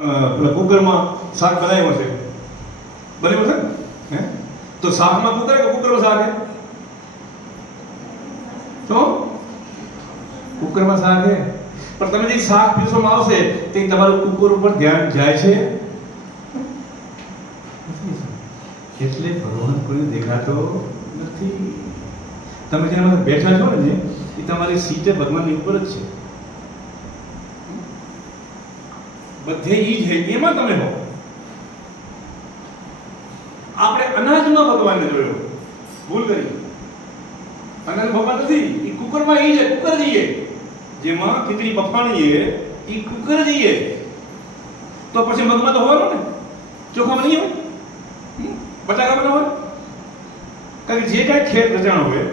પેલા કુકરમાં શાક બનાવ્યું છે, બરાબર છે હે? તો શાકમાં કુકર કે કુકરમાં શાક હે? તો કુકરમાં શાક હે, પણ તમે જે શાક પીરસવામાં આવશે તે તમારું કુકર ઉપર ધ્યાન જાય છે, એટલે ભગવાન કોઈ દેખાતો નથી. તમે જેના બેઠા છો ને એ તમારી સીટે ભગવાનની ઉપર જ છે, બધે ઈ જ છે, એમાં તમે હો. આપણે અનાજમાં ભગવાનને જોયો, ભૂલ કરી. અનાજ ભગવાન નથી, એ કુકરમાં ઈ છે, કુકર જઈએ જેમાં ખીચડી બફાણીએ એ કુકર જઈએ, તો પછી મગમાં તો હોવાનું ને, ચોખામાં નહીં હોય, બટાકામાં ન હોય. કારણ કે જે કાંઈ ખેત રચાણ હોય,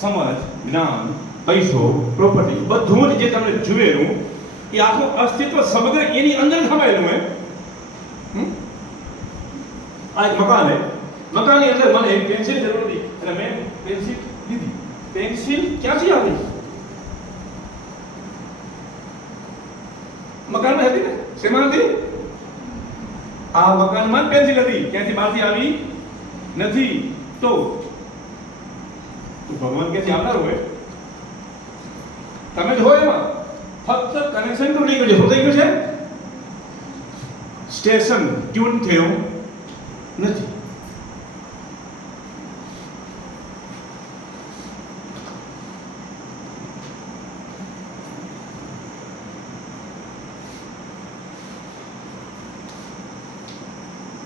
સમજ, જ્ઞાન, પૈસો, પ્રોપર્ટી, બધું જ જે તમને જુએલું એ આખું અસ્તિત્વ સમગ્ર એની અંદર સમાયેલું હોય. આ એક મકાન છે, મકાનની અંદર મને એક પેન્સિલ જરૂર હતી એટલે મેં પેન્સિલ લીધી. પેન્સિલ ક્યાંથી આવી? મકાનમાં હતી ને, શેમાં હતી? આ મકાનમાં જ પેન્સિલ હતી, ક્યાંથી બહારથી આવી નથી. તો ભગવાન ક્યાંથી આવનાર હોય? તમે જ હોય એમાં, ફક્ત કનેક્શન તો નહીં કરજો. થઈ ગયું છે, સ્ટેશન ટ્યુન થયું નથી.